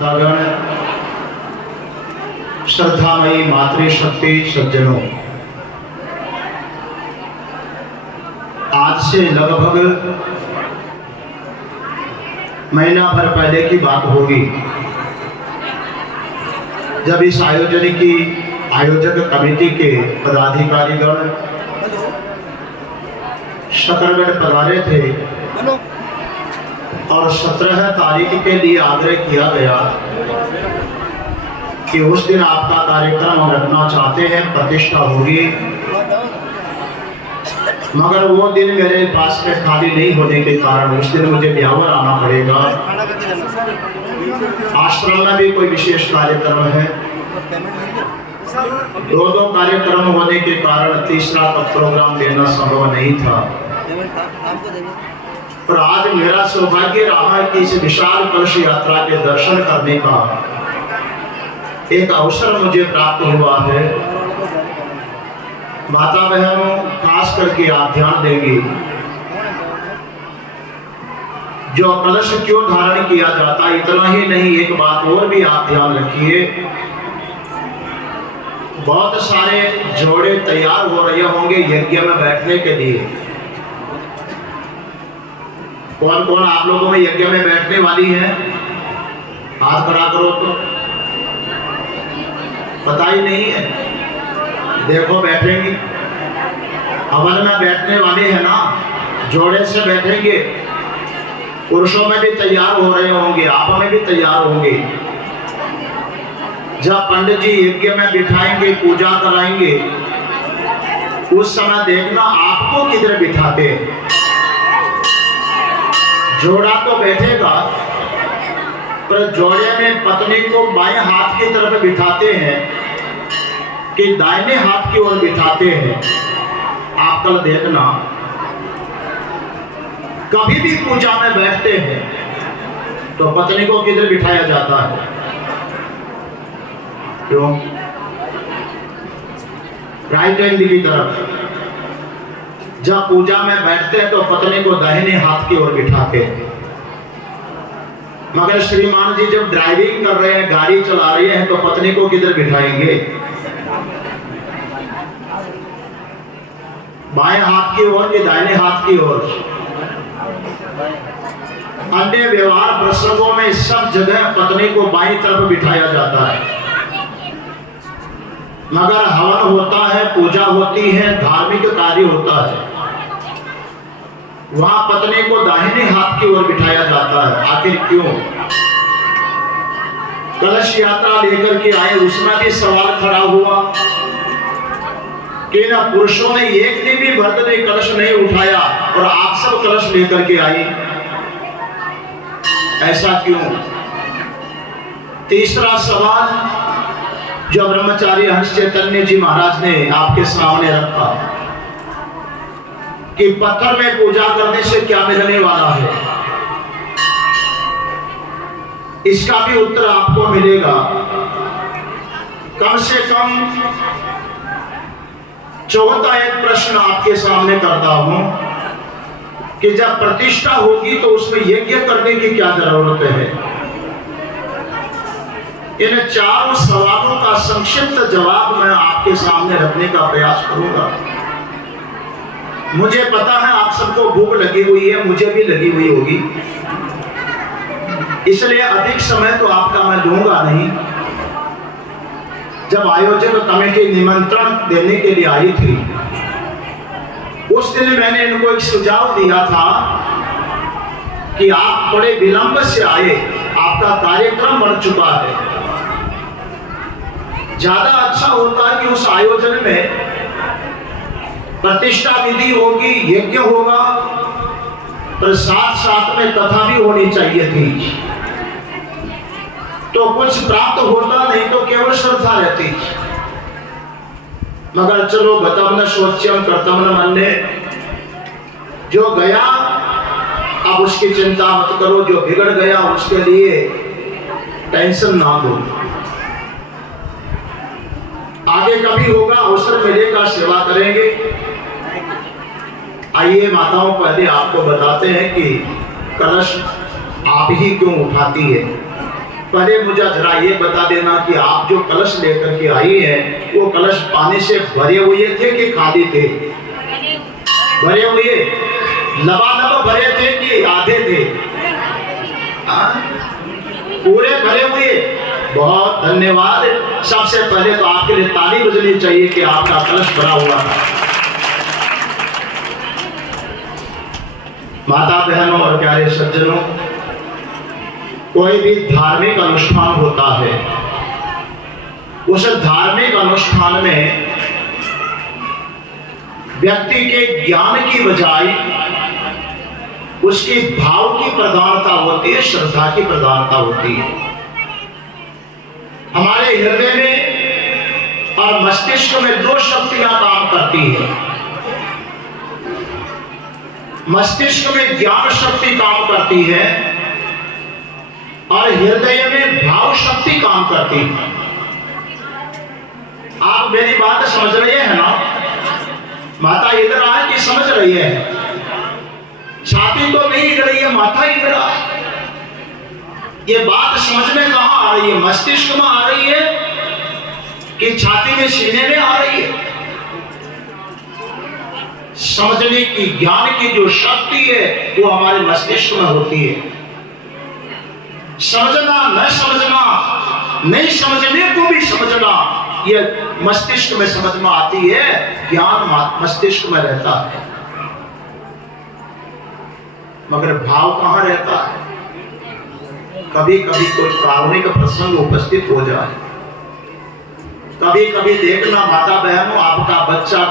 भक्तगण, श्रद्धामयी मातृशक्ति सज्जनों, आज से लगभग महीना भर पहले की बात होगी जब इस आयोजक कमेटी के पदाधिकारीगण शकरगढ़ पधारे थे और 17 तारीख के लिए आग्रह किया गया कि उस दिन आपका कार्यक्रम हम रखना चाहते हैं, प्रतिष्ठा होगी, मगर वो दिन मेरे पास में खाली नहीं होने के कारण उस दिन मुझे ब्यावर आना पड़ेगा। आश्रम में भी कोई विशेष कार्यक्रम है, दो कार्यक्रम होने के कारण तीसरा का प्रोग्राम देना संभव नहीं था। और आज मेरा सौभाग्य रहा है कि इस विशाल कलश यात्रा के दर्शन करने का एक अवसर मुझे प्राप्त हुआ है। माता बहनों, खास करके आप ध्यान देंगे, जो कलश क्यों धारण किया जाता है, इतना ही नहीं एक बात और भी आप ध्यान रखिए, बहुत सारे जोड़े तैयार हो रहे होंगे यज्ञ में बैठने के लिए। कौन कौन आप लोगों में यज्ञ में बैठने वाली है? हाथ खड़ा करो तो पता ही नहीं है। देखो बैठेंगी, हवन में बैठने वाले हैं ना, जोड़े से बैठेंगे। पुरुषों में भी तैयार हो रहे होंगे, आप में भी तैयार होंगे। जब पंडित जी यज्ञ में बिठाएंगे, पूजा कराएंगे, उस समय देखना आपको किधर बिठाते हैं। जोड़ा तो बैठेगा, पर जोड़े में पत्नी को बाएं हाथ की तरफ बिठाते हैं कि दाहिने हाथ की ओर बिठाते हैं। आप कल देखना, कभी भी पूजा में बैठते हैं तो पत्नी को किधर बिठाया जाता है? क्यों? राइट हैंड की तरफ। जब पूजा में बैठते हैं तो पत्नी को दाहिने हाथ की ओर बिठाते हैं। मगर श्रीमान जी जब ड्राइविंग कर रहे हैं, गाड़ी चला रहे हैं, तो पत्नी को किधर बिठाएंगे? बाएं हाथ की ओर कि दाहिने हाथ की ओर? अन्य व्यवहार प्रसंगों में सब जगह पत्नी को बाईं तरफ बिठाया जाता है। मगर हवन होता है, पूजा होती है, धार्मिक कार्य होता है, वहां पत्नी को दाहिने हाथ की ओर बिठाया जाता है। आखिर क्यों? कलश यात्रा लेकर के आए, उसमें भी सवाल खड़ा हुआ कि ना पुरुषों ने एक दिन भी बर्तन कलश नहीं उठाया और आप सब कलश लेकर के आई, ऐसा क्यों? तीसरा सवाल जो ब्रह्मचारी हंस चैतन्य जी महाराज ने आपके सामने रखा कि पत्थर में पूजा करने से क्या मिलने वाला है, इसका भी उत्तर आपको मिलेगा। कम से कम चौथा एक प्रश्न आपके सामने करता हूं कि जब प्रतिष्ठा होगी तो उसमें यज्ञ करने की क्या जरूरत है? इन चारों सवालों का संक्षिप्त जवाब मैं आपके सामने रखने का प्रयास करूंगा। मुझे पता है आप सबको भूख लगी हुई है, मुझे भी लगी हुई होगी, इसलिए अधिक समय तो आपका मैं लूंगा नहीं। जब आयोजक कमेटी निमंत्रण देने के लिए आई थी, उस दिन मैंने इनको एक सुझाव दिया था कि आप बड़े विलंब से आए, आपका कार्यक्रम बन चुका है। ज्यादा अच्छा होता है कि उस आयोजन में प्रतिष्ठा विधि होगी, यज्ञ होगा, पर साथ साथ में कथा भी होनी चाहिए थी, तो कुछ प्राप्त होता, नहीं तो केवल श्रद्धा रहती। मगर चलो, गतम न शोच्यम कर्तम न मन्ये, जो गया अब उसकी चिंता मत करो, जो बिगड़ गया उसके लिए टेंशन ना दो। आगे कभी होगा, अवसर मिलेगा, सेवा करेंगे। आइए माताओं, पहले आपको बताते हैं कि कलश आप ही क्यों उठाती है। पहले मुझे जरा ये बता देना कि आप जो कलश लेकर के आई है वो कलश पानी से भरे हुए थे कि खाली थे? भरे हुए, लबालब भरे थे कि आधे थे? पूरे भरे हुए। बहुत धन्यवाद। सबसे पहले तो आपके लिए ताली बजनी चाहिए कि आपका कलश भरा हुआ था। माता बहनों और प्यारे सज्जनों, कोई भी धार्मिक अनुष्ठान होता है, उस धार्मिक अनुष्ठान में व्यक्ति के ज्ञान की बजाय उसकी भाव की प्रधानता होती है, श्रद्धा की प्रधानता होती है। हमारे हृदय में और मस्तिष्क में दो शक्तियां काम करती है। मस्तिष्क में ज्ञान शक्ति काम करती है और हृदय में भाव शक्ति काम करती है। आप मेरी बात समझ रहे हैं ना? माता इधर आए कि समझ रही है? छाती तो नहीं हिल रही है, माथा हिल रहा है। ये बात समझ में कहां आ रही है? मस्तिष्क में आ रही है कि छाती में, सीने में आ रही है? समझने की, ज्ञान की जो शक्ति है वो हमारे मस्तिष्क में होती है। समझना, न समझना, नहीं समझने को भी समझना, ये मस्तिष्क में समझ में आती है। ज्ञान मस्तिष्क में रहता है, मगर भाव कहां रहता है? कभी कभी कोई कारुणिक प्रसंग उपस्थित हो जाए, कभी कभी देखना माता बहनों, आपका बच्चा